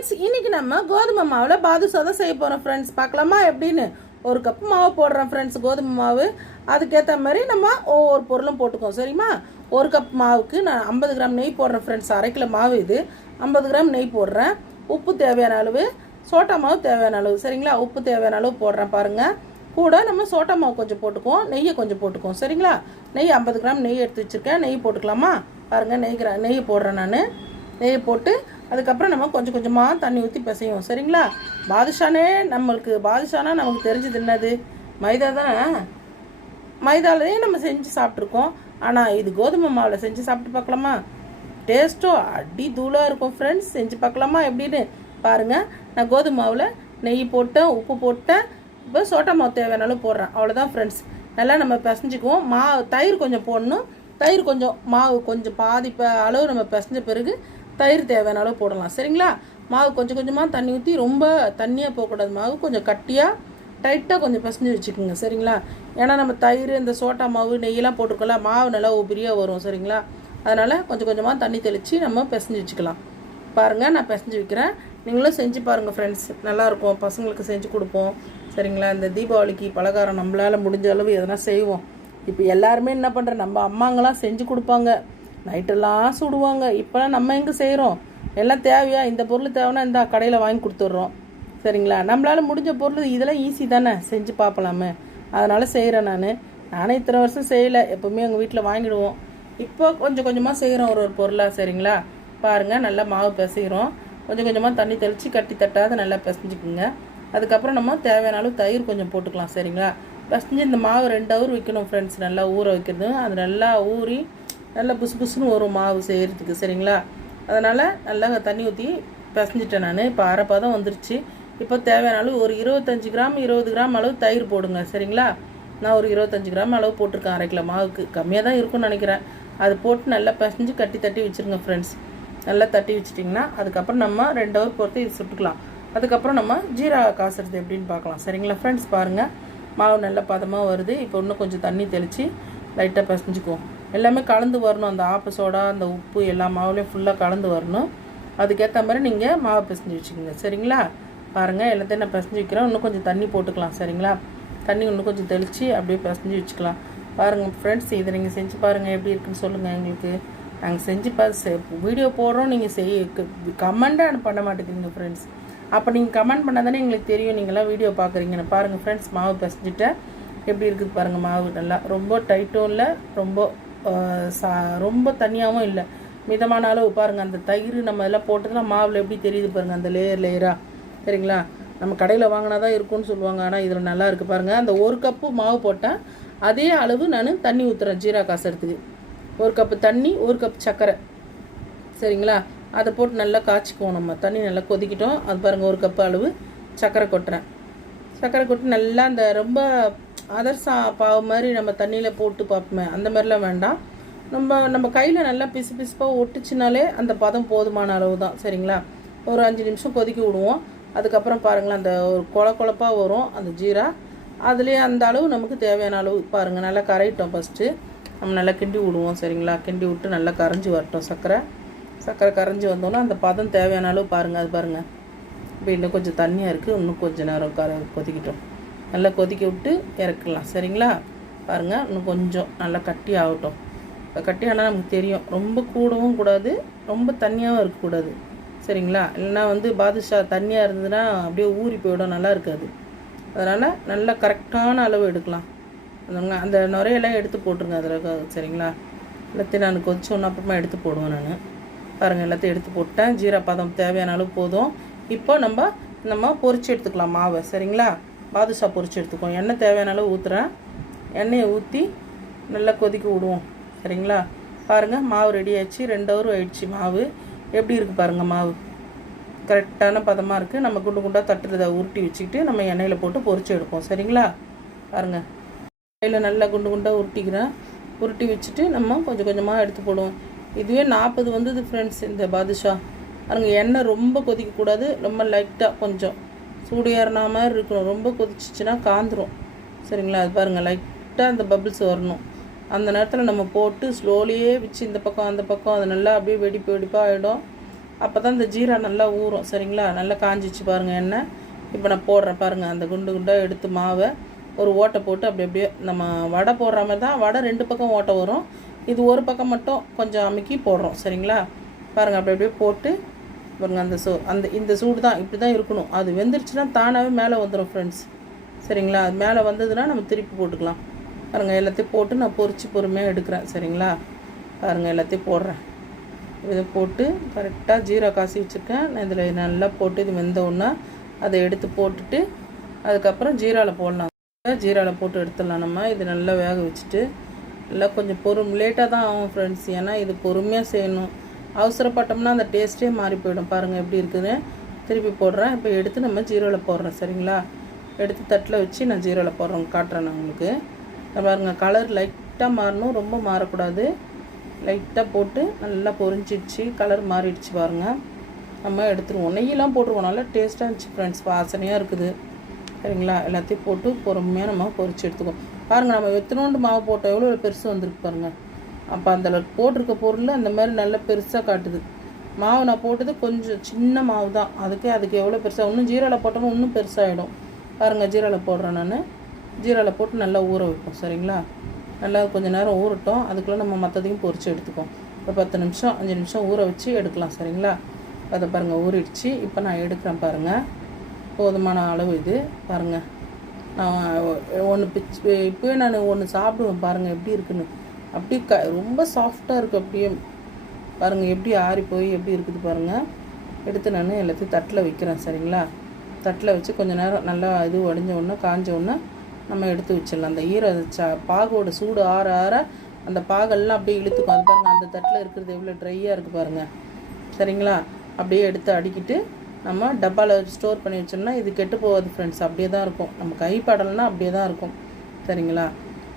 Friends, இன்றைக்கி நம்ம கோதுமை மாவில் பாதுஷா தான் செய்ய போகிறோம் ஃப்ரெண்ட்ஸ். பார்க்கலாமா எப்படின்னு? ஒரு கப்பு மாவு போடுறேன் ஃப்ரெண்ட்ஸ், கோதுமை மாவு. அதுக்கேற்ற மாதிரி நம்ம ஒவ்வொரு பொருளும் போட்டுக்கோம், சரிம்மா? ஒரு கப் மாவுக்கு நான் 50 கிராம் நெய் போடுறேன் ஃப்ரெண்ட்ஸ். 1/2 கிலோ மாவு இது. 50 கிராம் நெய் போடுறேன். உப்பு தேவையான அளவு, சோட்டா மாவு தேவையான அளவு, சரிங்களா? உப்பு தேவையான அளவு போடுறேன் பாருங்கள். கூட நம்ம சோட்டா மாவு கொஞ்சம் போட்டுக்குவோம், நெய்யை கொஞ்சம் போட்டுக்குவோம், சரிங்களா? நெய் 50 கிராம் நெய் எடுத்து வச்சுருக்கேன். நெய் போட்டுக்கலாமா? பாருங்கள், நெய் போடுறேன் நான். நெய்யை போட்டு அதுக்கப்புறம் நம்ம கொஞ்சம் கொஞ்சமாக தண்ணி ஊற்றி பிசைவோம், சரிங்களா? பாதுஷானா நமக்கு தெரிஞ்சது என்னது? மைதா தானே. மைதாலேயே நம்ம செஞ்சு சாப்பிட்ருக்கோம். ஆனால் இது கோதுமை மாவில் செஞ்சு சாப்பிட்டு பார்க்கலாமா? டேஸ்ட்டோ அடி தூளாக இருக்கும் ஃப்ரெண்ட்ஸ். செஞ்சு பார்க்கலாமா எப்படின்னு? பாருங்கள், நான் கோதுமை மாவில் நெய் போட்டேன், உப்பு போட்டேன், இப்போ சோட்டா மாவு தேவையான அளவு போடுறேன். அவ்வளோதான் ஃப்ரெண்ட்ஸ். நல்லா நம்ம பிசைஞ்சிக்குவோம். தயிர் கொஞ்சம் போடணும். தயிர் கொஞ்சம், மாவு கொஞ்சம் பாதி அளவு நம்ம பிசைஞ்ச பிறகு தயிர் தேவையான அளவு போடலாம், சரிங்களா? மாவு கொஞ்சம் கொஞ்சமாக தண்ணி ஊற்றி, ரொம்ப தண்ணியாக போகக்கூடாது. மாவு கொஞ்சம் கட்டியாக டைட்டாக கொஞ்சம் பிசைஞ்சு வச்சுக்கோங்க, சரிங்களா? ஏன்னா நம்ம தயிர், இந்த சோட்டா மாவு, நெய்யெல்லாம் போட்டிருக்கோம்ல, மாவு நல்லா உபிரியாக வரும், சரிங்களா? அதனால் கொஞ்சம் கொஞ்சமாக தண்ணி தெளித்து நம்ம பிசைஞ்சு வச்சுக்கலாம். பாருங்கள், நான் பிசைஞ்சு வைக்கிறேன். நீங்களும் செஞ்சு பாருங்கள் ஃப்ரெண்ட்ஸ். நல்லாயிருக்கும். பசங்களுக்கு செஞ்சு கொடுப்போம், சரிங்களா? இந்த தீபாவளிக்கு பலகாரம் நம்மளால் முடிஞ்ச அளவு எதனா செய்வோம். இப்போ எல்லாருமே என்ன பண்ணுறோம், நம்ம அம்மாங்களாம் செஞ்சு கொடுப்பாங்க, நைட்டெல்லாம் சுடுவாங்க. இப்போலாம் நம்ம எங்கே செய்கிறோம்? எல்லாம் தேவையா? இந்த பொருள் தேவைன்னா இந்த கடையில் வாங்கி கொடுத்துட்றோம், சரிங்களா? நம்மளால் முடிஞ்ச பொருள் இதெல்லாம் ஈஸி தானே, செஞ்சு பார்க்கலாமே. அதனால் செய்கிறேன் நானே இத்தனை வருஷம் செய்யலை. எப்போவுமே எங்கள் வீட்டில் வாங்கிடுவோம். இப்போ கொஞ்சம் கொஞ்சமாக செய்கிறோம் ஒரு பொருளாக, சரிங்களா? பாருங்கள், நல்லா மாவு பிசைகிறோம். கொஞ்சம் கொஞ்சமாக தண்ணி தெளித்து கட்டி தட்டாத நல்லா பிசைஞ்சிக்குங்க. அதுக்கப்புறம் நம்ம தேவையான அளவு தயிர் கொஞ்சம் போட்டுக்கலாம், சரிங்களா? பிசைஞ்சு இந்த மாவு 2 ஹவர் வைக்கணும் ஃப்ரெண்ட்ஸ். நல்லா ஊற வைக்கிறது. அது நல்லா ஊறி நல்லா புசு புசுன்னு வரும் மாவு செய்கிறதுக்கு, சரிங்களா? அதனால் நல்லா தண்ணி ஊற்றி பிசைஞ்சிட்டேன் நான். இப்போ அரைப்பதம் வந்துருச்சு. இப்போ தேவையான அளவு ஒரு 25 கிராம் 20 கிராம் அளவு தயிர் போடுங்க, சரிங்களா? நான் ஒரு 25 கிராம் அளவு போட்டிருக்கேன் 1/2 கிலோ மாவுக்கு. கம்மியாக தான் இருக்கும்னு நினைக்கிறேன். அது போட்டு நல்லா பிசைஞ்சு தட்டி வச்சுருங்க ஃப்ரெண்ட்ஸ். நல்லா தட்டி வச்சிட்டிங்கன்னா அதுக்கப்புறம் நம்ம 2 ஹவர் பொறுத்து இது சுட்டுக்கலாம். அதுக்கப்புறம் நம்ம ஜீரா காசுறது எப்படின்னு பார்க்கலாம், சரிங்களா ஃப்ரெண்ட்ஸ்? பாருங்கள், மாவு நல்ல பதமாக வருது. இப்போ இன்னும் கொஞ்சம் தண்ணி தெளித்து லைட்டாக பிசைஞ்சுக்குவோம். எல்லாமே கலந்து வரணும். அந்த ஆப்ப சோடா, அந்த உப்பு எல்லா மாவுலேயும் ஃபுல்லாக கலந்து வரணும். அதுக்கேற்ற மாதிரி நீங்கள் மாவு பிசைஞ்சு வச்சுக்கோங்க, சரிங்களா? பாருங்கள், எல்லாத்தையும் நான் பிசைஞ்சு வைக்கிறேன். இன்னும் கொஞ்சம் தண்ணி போட்டுக்கலாம், சரிங்களா? தண்ணி இன்னும் கொஞ்சம் தெளித்து அப்படியே பிசைஞ்சு வச்சுக்கலாம். பாருங்கள் ஃப்ரெண்ட்ஸ், இதை நீங்கள் செஞ்சு பாருங்கள், எப்படி இருக்குன்னு சொல்லுங்கள் எங்களுக்கு. நாங்கள் செஞ்சு வீடியோ போடுறோம், நீங்கள் கமெண்ட்டாக பண்ண மாட்டேங்கிறீங்க ஃப்ரெண்ட்ஸ். அப்போ நீங்கள் கமெண்ட் பண்ணால் தானே எங்களுக்கு தெரியும் நீங்களாம் வீடியோ பார்க்குறீங்கன்னு. பாருங்கள் ஃப்ரெண்ட்ஸ், மாவு பிசைஞ்சிட்டேன். எப்படி இருக்குது பாருங்கள் மாவு. நல்லா ரொம்ப டைட்டும் இல்லை, ரொம்ப தனியாகவும் இல்லை, மிதமான அளவு. பாருங்கள், அந்த தயிர் நம்ம எல்லாம் போட்டதுன்னா மாவில் எப்படி தெரியுது பாருங்கள், அந்த லேயராக, சரிங்களா? நம்ம கடையில் வாங்கினா தான் இருக்கும்னு சொல்லுவாங்க, ஆனால் இதில் நல்லா இருக்குது பாருங்கள். அந்த 1 கப்பு மாவு போட்டேன், அதே அளவு நான் தண்ணி ஊற்றுறேன் ஜீரா காசுறதுக்கு. 1 கப்பு தண்ணி, 1 கப் சர்க்கரை, சரிங்களா? அதை போட்டு நல்லா காய்ச்சிக்குவோம். நம்ம தண்ணி நல்லா கொதிக்கிட்டோம். அது பாருங்கள், 1 கப்பு அளவு சர்க்கரை கொட்டுறேன். சர்க்கரை கொட்டி நல்லா அந்த ரொம்ப அதர்சா பாவு மாதிரி நம்ம தண்ணியில் போட்டு பார்ப்போமே, அந்த மாதிரிலாம் வேண்டாம். நம்ம கையில் நல்லா பிசுப்பாக ஒட்டுச்சுனாலே அந்த பதம் போதுமான அளவு தான், சரிங்களா? ஒரு 5 நிமிஷம் கொதிக்க விடுவோம். அதுக்கப்புறம் பாருங்களேன், அந்த ஒரு கொழப்பாக வரும் அந்த ஜீரா. அதுலேயே அந்த அளவு நமக்கு தேவையான அளவு பாருங்கள். நல்லா கரையிட்டோம். ஃபஸ்ட்டு நம்ம நல்லா கிண்டி விடுவோம், சரிங்களா? கிண்டி விட்டு நல்லா கரைஞ்சி வரட்டும். சர்க்கரை கரைஞ்சி வந்தோன்னா அந்த பதம் தேவையான அளவு பாருங்கள். அது பாருங்கள், இப்போ இன்னும் கொஞ்சம் தண்ணியாக இருக்குது. இன்னும் கொஞ்சம் நேரம் கொதிக்கிட்டோம். நல்லா கொதிக்க விட்டு இறக்கலாம், சரிங்களா? பாருங்கள், இன்னும் கொஞ்சம் நல்லா கட்டி ஆகட்டும். கட்டி ஆனால் நமக்கு தெரியும். ரொம்ப கூடவும் கூடாது, ரொம்ப தண்ணியாகவும் இருக்கக்கூடாது, சரிங்களா? இல்லைன்னா பாதுஷா தண்ணியாக இருந்ததுன்னா அப்படியே ஊறி போயிடும், நல்லா இருக்காது. அதனால் நல்லா கரெக்டான அளவு எடுக்கலாம். அந்த நுரையெல்லாம் எடுத்து போட்டுருங்க அதில், சரிங்களா? எல்லாத்தையும் நான் கொதிச்சோன்னு அப்புறமா எடுத்து போடுவேன் நான். பாருங்கள், எல்லாத்தையும் எடுத்து போட்டேன். ஜீரா பதம் தேவையான அளவு போதும். இப்போ நம்ம பொரிச்சு எடுத்துக்கலாம் மாவை, சரிங்களா? பாதுஷா பொரிச்சு எடுத்துக்குவோம். எண்ணெய் தேவையான அளவு ஊற்றுறேன். எண்ணெயை ஊற்றி நல்லா கொதிக்க விடுவோம், சரிங்களா? பாருங்கள், மாவு ரெடி ஆயிடுச்சு. 2 ஹவர் ஆயிடுச்சு. மாவு எப்படி இருக்குது பாருங்கள். மாவு கரெக்டான பதமாக இருக்குது. நம்ம குண்டாக தட்டுறதை உருட்டி வச்சுக்கிட்டு நம்ம எண்ணெயில் போட்டு பொரிச்சு எடுப்போம், சரிங்களா? பாருங்கள், கையில் நல்லா குண்டாக உருட்டி வச்சுட்டு நம்ம கொஞ்சம் கொஞ்சமாக எடுத்து போடுவோம். இதுவே 40 வந்தது ஃப்ரெண்ட்ஸ் இந்த பாதுஷா. பாருங்கள், எண்ணெய் ரொம்ப கொதிக்கக்கூடாது, ரொம்ப லைட்டாக கொஞ்சம் சூடு ஏறினா மாதிரி இருக்கணும். ரொம்ப கொதிச்சிச்சின்னா காந்துரும், சரிங்களா? அது பாருங்கள், லைட்டாக அந்த பபிள்ஸ் வரணும். அந்த நேரத்தில் நம்ம போட்டு ஸ்லோலியே வச்சு இந்த பக்கம் அந்த பக்கம் அது நல்லா அப்படியே வெடிப்பாக ஆகிடும். அப்போ தான் இந்த ஜீரா நல்லா ஊறும். சரிங்களா? நல்லா காஞ்சிச்சு பாருங்கள் எண்ணெய். இப்போ நான் போடுறேன் பாருங்கள். அந்த குண்டு குண்டாக எடுத்து மாவை ஒரு ஓட்டை போட்டு அப்படி அப்படியே நம்ம வடை போடுற மாதிரி தான். வடை 2 பக்கம் ஓட்டை வரும். இது ஒரு பக்கம் மட்டும் கொஞ்சம் அமுக்கி போடுறோம். சரிங்களா? பாருங்கள் அப்படி அப்படியே போட்டு பாருங்கள். இந்த சூடு தான் இப்படி தான் இருக்கணும். அது வெந்துருச்சுன்னா தானாகவே மேலே வந்துடும் ஃப்ரெண்ட்ஸ். சரிங்களா? அது மேலே வந்ததுன்னா நம்ம திருப்பி போட்டுக்கலாம். பாருங்கள் எல்லாத்தையும் போட்டு நான் பொரிச்சு பொறுமையாக எடுக்கிறேன். சரிங்களா? பாருங்கள் எல்லாத்தையும் போடுறேன். இதை போட்டு கரெக்டாக ஜீரா காசி வச்சுருக்கேன். நான் இதில் நல்லா போட்டு இது வெந்தோன்னா அதை எடுத்து போட்டுட்டு அதுக்கப்புறம் ஜீராவில் போடலாம். ஜீராவில் போட்டு எடுத்துடலாம். நம்ம இது நல்லா வேக வச்சுட்டு நல்லா கொஞ்சம் லேட்டாக தான் ஆகும் ஃப்ரெண்ட்ஸ். ஏன்னா இது பொறுமையாக செய்யணும். அவசரப்பட்டோம்னா அந்த டேஸ்ட்டே மாறி போயிடும். பாருங்கள் எப்படி இருக்குதுன்னு. திருப்பி போடுறேன். இப்போ எடுத்து நம்ம ஜீராவில் போடுறேன். சரிங்களா? எடுத்து தட்டில் வச்சு நான் ஜீராவில் போடுறேன் காட்டுறேன் நான் உங்களுக்கு. பாருங்கள் கலர் லைட்டாக மாறணும், ரொம்ப மாறக்கூடாது. லைட்டாக போட்டு நல்லா பொரிஞ்சிடுச்சு, கலர் மாறிடுச்சு பாருங்கள். நம்ம எடுத்துருவோம். நெய்யெல்லாம் போட்டுருவோம். நல்லா டேஸ்ட்டாக இருந்துச்சு ஃப்ரெண்ட்ஸ். வாசனையாக இருக்குது. சரிங்களா? எல்லாத்தையும் போட்டு பொறுமையாக நம்ம பொரிச்சு எடுத்துக்குவோம். பாருங்கள் நம்ம எத்தனோண்டு மாவு போட்டோம், எவ்வளோ பெருசு வந்திருக்கு பாருங்கள். அப்போ அந்த போட்டிருக்க பொருள் அந்த மாதிரி நல்லா பெருசாக காட்டுது. மாவு நான் போட்டது கொஞ்சம் சின்ன மாவு தான். அதுக்கு எவ்வளோ பெருசாக, இன்னும் ஜீராவில் போட்டோம்னா இன்னும் பெருசாகிடும். பாருங்கள் ஜீராவில் போடுறேன் நான். ஜீராவில் போட்டு நல்லா ஊற வைப்போம். சரிங்களா? நல்லா கொஞ்சம் நேரம் ஊறட்டும். அதுக்குள்ளே நம்ம மற்றதையும் பொரிச்சு எடுத்துப்போம். இப்போ 10 நிமிஷம் 5 நிமிஷம் ஊற வச்சு எடுக்கலாம். சரிங்களா? அதை பாருங்கள் ஊறிடுச்சு. இப்போ நான் எடுக்கிறேன் பாருங்கள். போதுமான அளவு இது பாருங்கள். நான் ஒன்று இப்போயே நான் ஒன்று சாப்பிடுவேன் பாருங்கள் எப்படி இருக்குன்னு. அப்படியே ரொம்ப சாஃப்டாக இருக்குது. அப்படியே பாருங்கள் எப்படி ஆறி போய் எப்படி இருக்குது பாருங்கள். எடுத்து நான் எல்லாத்தையும் தட்டில் வைக்கிறேன். சரிங்களா? தட்டில் வச்சு கொஞ்சம் நேரம் நல்லா இது உடஞ்ச உடனே காஞ்ச உடனே நம்ம எடுத்து வச்சிடலாம். அந்த பாகோட சூடு ஆற ஆற அந்த பாகெல்லாம் அப்படியே இழுத்துக்கும். அது பாருங்கள் அந்த தட்டில் இருக்கிறது எவ்வளோ ட்ரையாக இருக்குது பாருங்கள். சரிங்களா? அப்படியே எடுத்து அடிக்கிட்டு நம்ம டப்பாவில் ஸ்டோர் பண்ணி வச்சோம்னா இது கெட்டு போகாது ஃப்ரெண்ட்ஸ். அப்படியே தான் இருக்கும். நம்ம கைப்படலைன்னா அப்படியே தான் இருக்கும். சரிங்களா?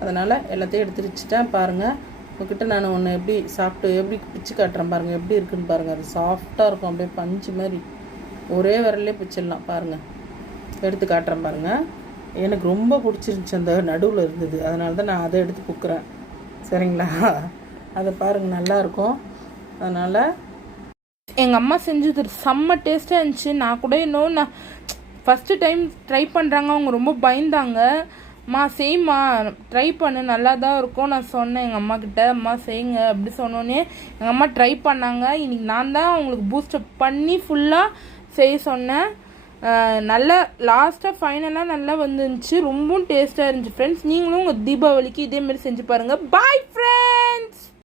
அதனால் எல்லாத்தையும் எடுத்து வச்சுட்டேன். பாருங்கள் உங்ககிட்ட நான் ஒன்று எப்படி எப்படி பிச்சு காட்டுறேன் பாருங்கள். எப்படி இருக்குதுன்னு பாருங்கள். அது சாஃப்டாக இருக்கும். அப்படியே பஞ்சு மாதிரி ஒரே விரல்லே பிச்சிடலாம். பாருங்கள் எடுத்து காட்டுறேன் பாருங்கள். எனக்கு ரொம்ப பிடிச்சிருந்துச்சி அந்த நடுவில் இருந்தது. அதனால தான் நான் அதை எடுத்து குக்குறேன். சரிங்களா? அதை பாருங்கள் நல்லாயிருக்கும். அதனால் எங்கள் அம்மா செஞ்சது செம்ம டேஸ்ட்டாக இருந்துச்சு. நான் கூட இன்னும் நான் ஃபஸ்ட்டு டைம் ட்ரை பண்ணுறாங்க. அவங்க ரொம்ப பயந்தாங்க. அம்மா செய்யுமா, ட்ரை பண்ணு, நல்லா தான் இருக்கும் நான் சொன்னேன் எங்கள் அம்மா கிட்ட. அம்மா செய்யுங்க அப்படி சொன்னோன்னே எங்கள் அம்மா ட்ரை பண்ணாங்க. இன்றைக்கி நான் தான் அவங்களுக்கு பூஸ்டப் பண்ணி ஃபுல்லாக செய்ய சொன்னேன். நல்லா லாஸ்ட்டாக ஃபைனலாக நல்லா வந்துருந்துச்சு. ரொம்பவும் டேஸ்ட்டாக இருந்துச்சு ஃப்ரெண்ட்ஸ். நீங்களும் உங்கள் தீபாவளிக்கு இதேமாரி செஞ்சு பாருங்கள். Bye friends.